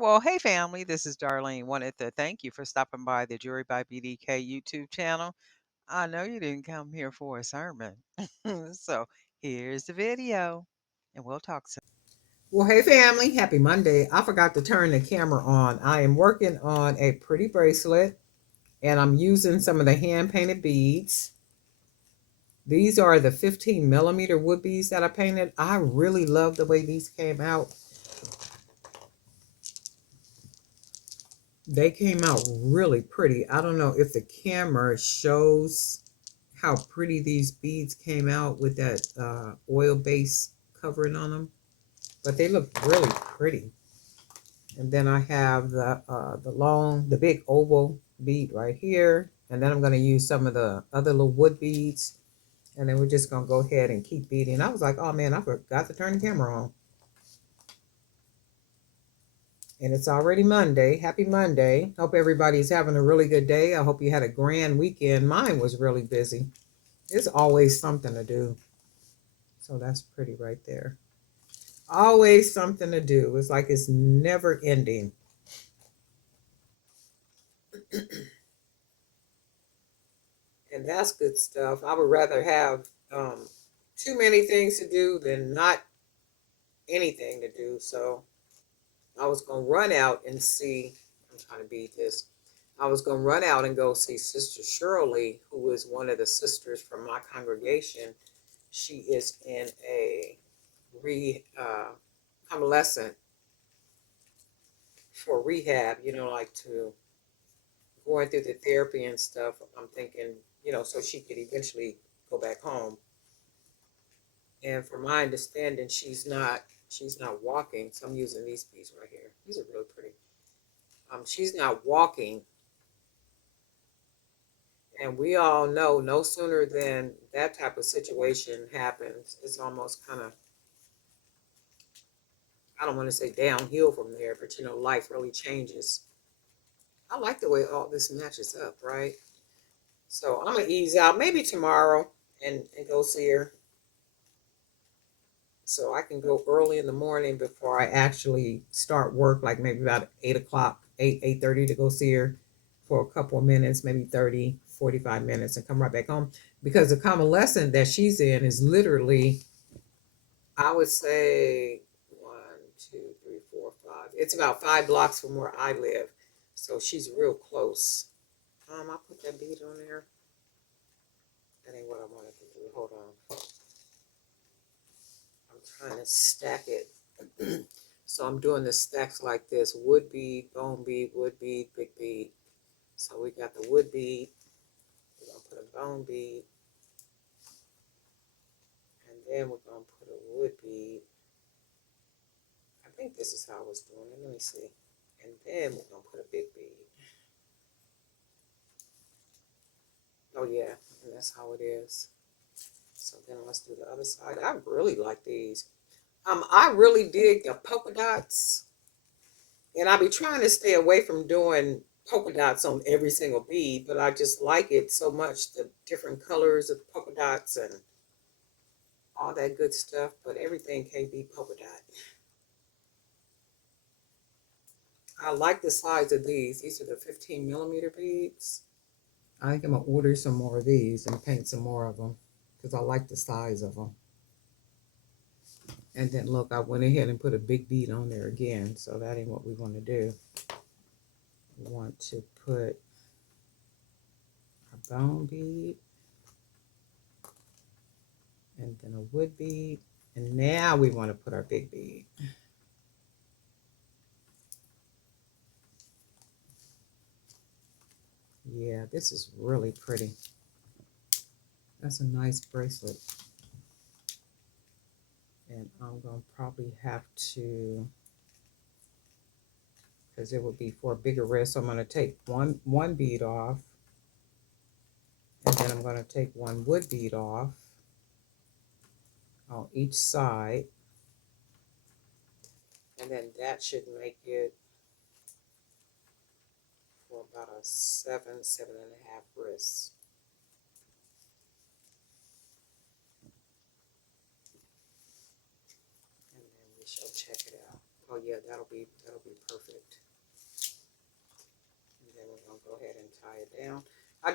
Well, hey family, this is Darlene. Wanted to thank you for stopping by the Jury by BDK YouTube channel. I know you didn't come here for a sermon. So here's the video, and we'll talk soon. Well, hey family, happy Monday. I forgot to turn the camera on. I am working on a pretty bracelet and I'm using some of the hand painted beads. These are the 15 millimeter wood beads that I painted. I really love the way these came out. They came out really pretty. I don't know if the camera shows how pretty these beads came out with that oil base covering on them, but they look really pretty. And then I have the big oval bead right here. And then I'm going to use some of the other little wood beads. And then we're just going to go ahead and keep beading. I was like, oh man, I forgot to turn the camera on. And it's already Monday. Happy Monday. Hope everybody's having a really good day. I hope you had a grand weekend. Mine was really busy. There's always something to do. So that's pretty right there. Always something to do. It's like it's never ending. And that's good stuff. I would rather have too many things to do than not anything to do. So I was going to run out and see. I'm trying to beat this. I was going to run out and go see Sister Shirley, who is one of the sisters from my congregation. She is in a convalescent for rehab, like to going through the therapy and stuff. I'm thinking, so she could eventually go back home. And from my understanding, she's not walking. So I'm using these beads right here. These are really pretty. She's not walking, and we all know no sooner than that type of situation happens, it's almost kind of, I don't want to say downhill from there, but life really changes. I like the way all this matches up, right? So I'm gonna ease out maybe tomorrow and go see her. So I can go early in the morning before I actually start work, like maybe about 8 o'clock, 8:30 to go see her for a couple of minutes, maybe 30, 45 minutes, and come right back home. Because the convalescent that she's in is literally, I would say, 1, 2, 3, 4, 5. It's about 5 blocks from where I live. So she's real close. I put that bead on there. That ain't what I wanted to do. Hold on. I'm trying to stack it. So I'm doing the stacks like this: wood bead, bone bead, wood bead, big bead. So we got the wood bead. We're gonna put a bone bead, and then we're gonna put a wood bead. I think this is how I was doing it. Let me see. And then we're gonna put a big bead. Oh yeah, and that's how it is. So then let's do the other side. I really like these. I really dig the polka dots. And I be trying to stay away from doing polka dots on every single bead, but I just like it so much, the different colors of the polka dots and all that good stuff, but everything can't be polka dot. I like the size of these. These are the 15 millimeter beads. I think I'm gonna order some more of these and paint some more of them because I like the size of them. And then look, I went ahead and put a big bead on there again, so that ain't what we want to do. We want to put a bone bead and then a wood bead, and now we want to put our big bead. Yeah, this is really pretty. That's a nice bracelet. And I'm going to probably have to, because it would be for a bigger wrist, so I'm going to take one bead off, and then I'm going to take one wood bead off on each side, and then that should make it for about a 7.5 wrists. And then we shall check it out. Oh yeah, that'll be perfect.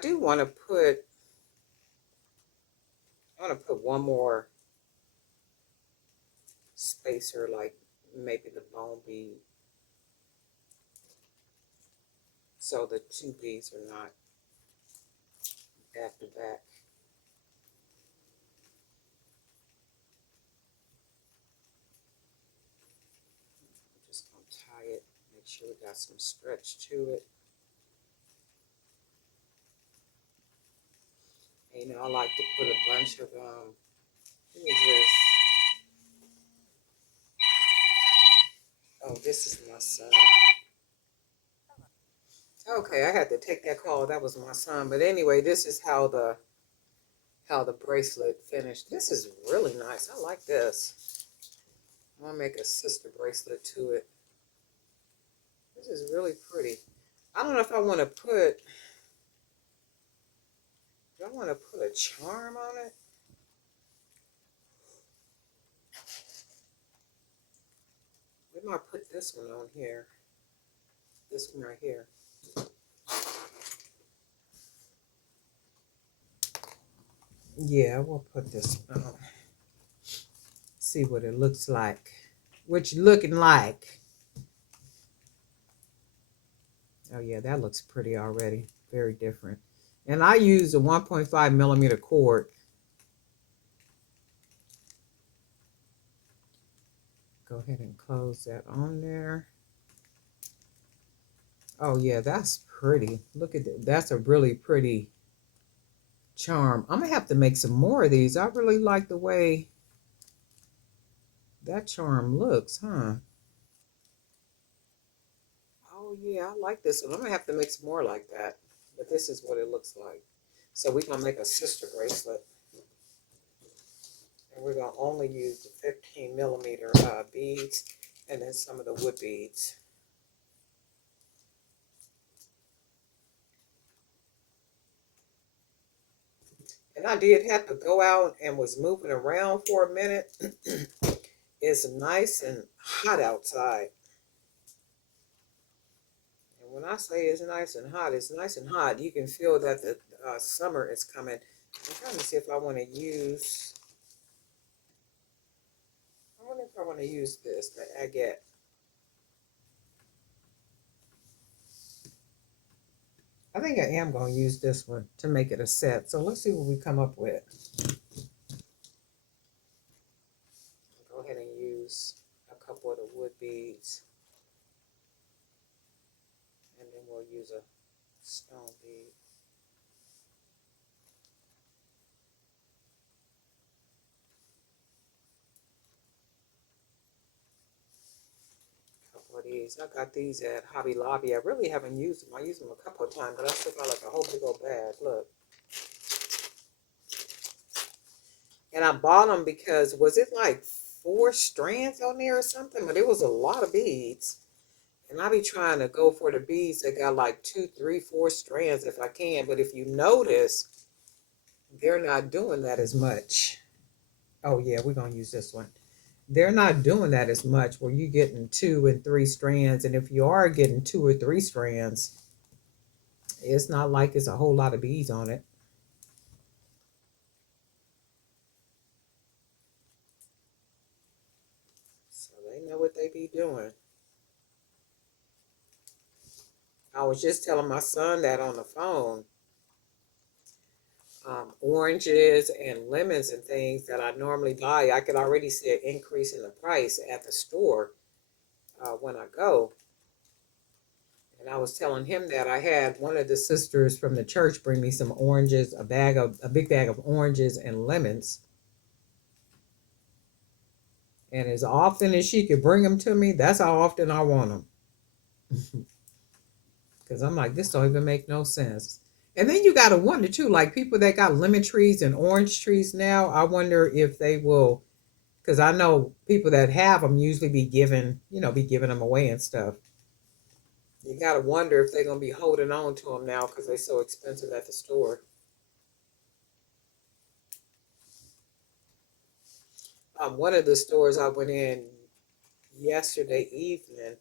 do want to put, I want to put one more spacer, like maybe the bone bead, so the two beads are not back to back. I'm just gonna tie it, make sure we got some stretch to it. And, you know, I like to put a bunch of what is this? Oh, this is my son. Okay, I had to take that call. That was my son. But anyway, this is how the bracelet finished. This is really nice. I like this. I'm gonna make a sister bracelet to it. This is really pretty. I don't know if I want to put. Do I want to put a charm on it? Maybe I'll put this one on here. This one right here. Yeah, we'll put this on. See what it looks like. What you looking like? Oh yeah, that looks pretty already. Very different. And I use a 1.5 millimeter cord. Go ahead and close that on there. Oh yeah, that's pretty. Look at that. That's a really pretty charm. I'm gonna have to make some more of these. I really like the way that charm looks, huh? Oh yeah, I like this one. I'm gonna have to make some more like that. But this is what it looks like. So we're gonna make a sister bracelet. And we're gonna only use the 15 millimeter beads and then some of the wood beads. And I did have to go out and was moving around for a minute. It's nice and hot outside. And when I say it's nice and hot, it's nice and hot. You can feel that the summer is coming. I'm trying to see if I want to use, I wonder if I want to use this, the agate. I think I am going to use this one to make it a set. So let's see what we come up with. Go ahead and use a couple of the wood beads. And then we'll use a stone bead. A couple of these. I got these at Hobby Lobby. I really haven't used them. I used them a couple of times, but I still got like a whole big old bag. Look. And I bought them because, was it like 4 strands on there or something? But it was a lot of beads. And I be trying to go for the beads that got like 2, 3, 4 strands if I can. But if you notice, they're not doing that as much. Oh yeah, we're gonna use this one. They're not doing that as much where you're getting 2 and 3 strands. And if you are getting 2 or 3 strands, it's not like it's a whole lot of beads on it. So they know what they be doing. I was just telling my son that on the phone. Oranges and lemons and things that I normally buy, I could already see an increase in the price at the store when I go. And I was telling him that I had one of the sisters from the church bring me some oranges, a big bag of oranges and lemons. And as often as she could bring them to me, that's how often I want them. Because I'm like, this don't even make no sense. And then you got to wonder too, like people that got lemon trees and orange trees now, I wonder if they will, because I know people that have them usually be giving them away and stuff. You got to wonder if they're going to be holding on to them now because they're so expensive at the store. One of the stores I went in yesterday evening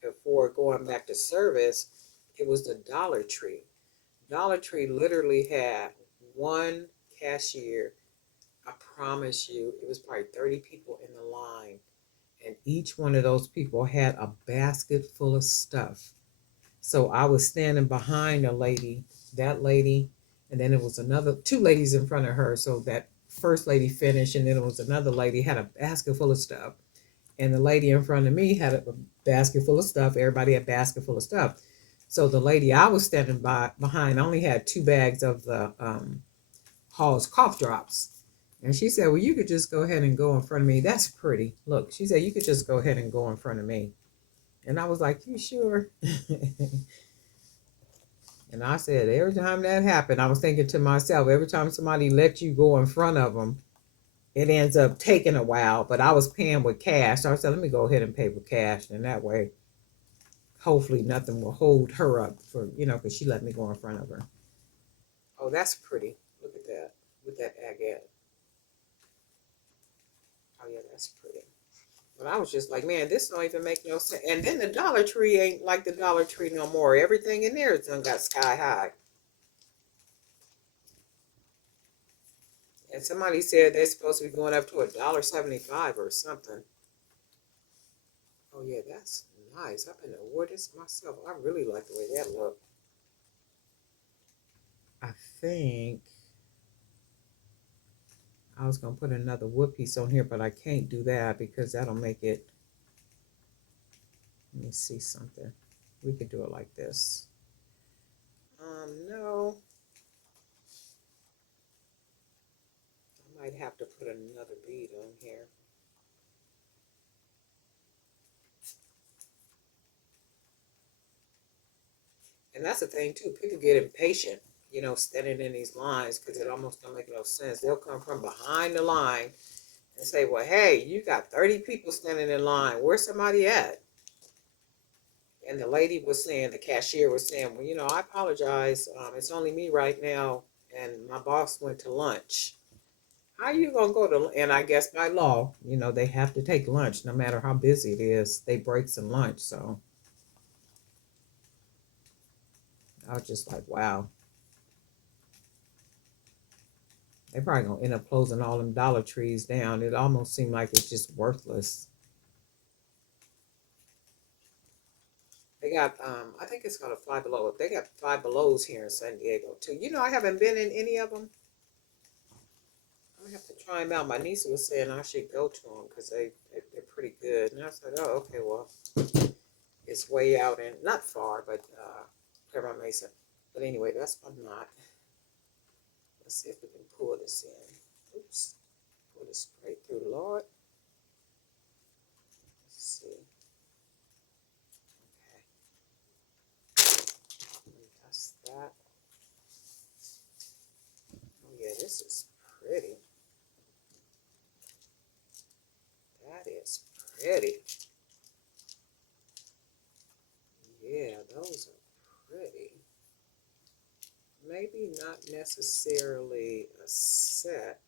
before going back to service, it was the Dollar Tree. Dollar Tree literally had one cashier. I promise you, it was probably 30 people in the line, and each one of those people had a basket full of stuff. So I was standing behind a lady, that lady, and then it was another two ladies in front of her. So that first lady finished, and then it was another lady had a basket full of stuff, and the lady in front of me had a basket full of stuff. Everybody had a basket full of stuff. So the lady I was standing by behind only had two bags of the Hall's cough drops. And she said, well, you could just go ahead and go in front of me. That's pretty. Look, she said, you could just go ahead and go in front of me. And I was like, you sure? And I said, every time that happened, I was thinking to myself, every time somebody lets you go in front of them, it ends up taking a while. But I was paying with cash. So I said, let me go ahead and pay with cash. And that way, hopefully, nothing will hold her up for, because she let me go in front of her. Oh, that's pretty. Look at that with that agate. Oh, yeah, that's pretty. But I was just like, man, this don't even make no sense. And then the Dollar Tree ain't like the Dollar Tree no more. Everything in there done got sky high. And somebody said they're supposed to be going up to $1.75 or something. Oh yeah, that's nice. I've been to wear this myself. I really like the way that look. I think I was gonna put another wood piece on here, but I can't do that because that'll make it. Let me see something. We could do it like this. No, I might have to put another bead on here. And that's the thing too. People get impatient, standing in these lines because it almost don't make no sense. They'll come from behind the line and say, "Well, hey, you got 30 people standing in line. Where's somebody at?" And the lady was saying, the cashier was saying, "Well, I apologize. It's only me right now, and my boss went to lunch." How you gonna go to? And I guess by law, they have to take lunch no matter how busy it is. They break some lunch, so I was just like, wow. They probably gonna end up closing all them Dollar Trees down. It almost seemed like it's just worthless. They got I think it's called a Five Below. They got Five Belows here in San Diego too. I haven't been in any of them. I'm gonna have to try them out. My niece was saying I should go to them because they're pretty good. And I said, oh okay, well it's way out and not far, but Claremont Mesa. But anyway, that's my knot. Let's see if we can pull this in. Oops, pull this straight through, Lord. Let's see. Okay, that's that. Oh yeah, this is pretty. That is pretty. Yeah, those are pretty. Maybe not necessarily a set,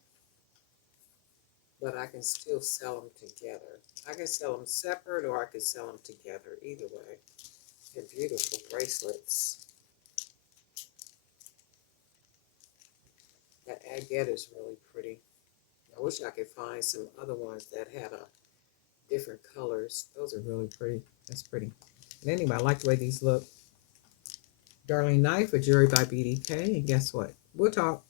but I can still sell them together. I can sell them separate or I can sell them together. Either way, they're beautiful bracelets. That agate is really pretty. I wish I could find some other ones that had a different colors. Those are really pretty. That's pretty. And anyway, I like the way these look. Darling Knife, a Jewelry by BDK. And guess what? We'll talk.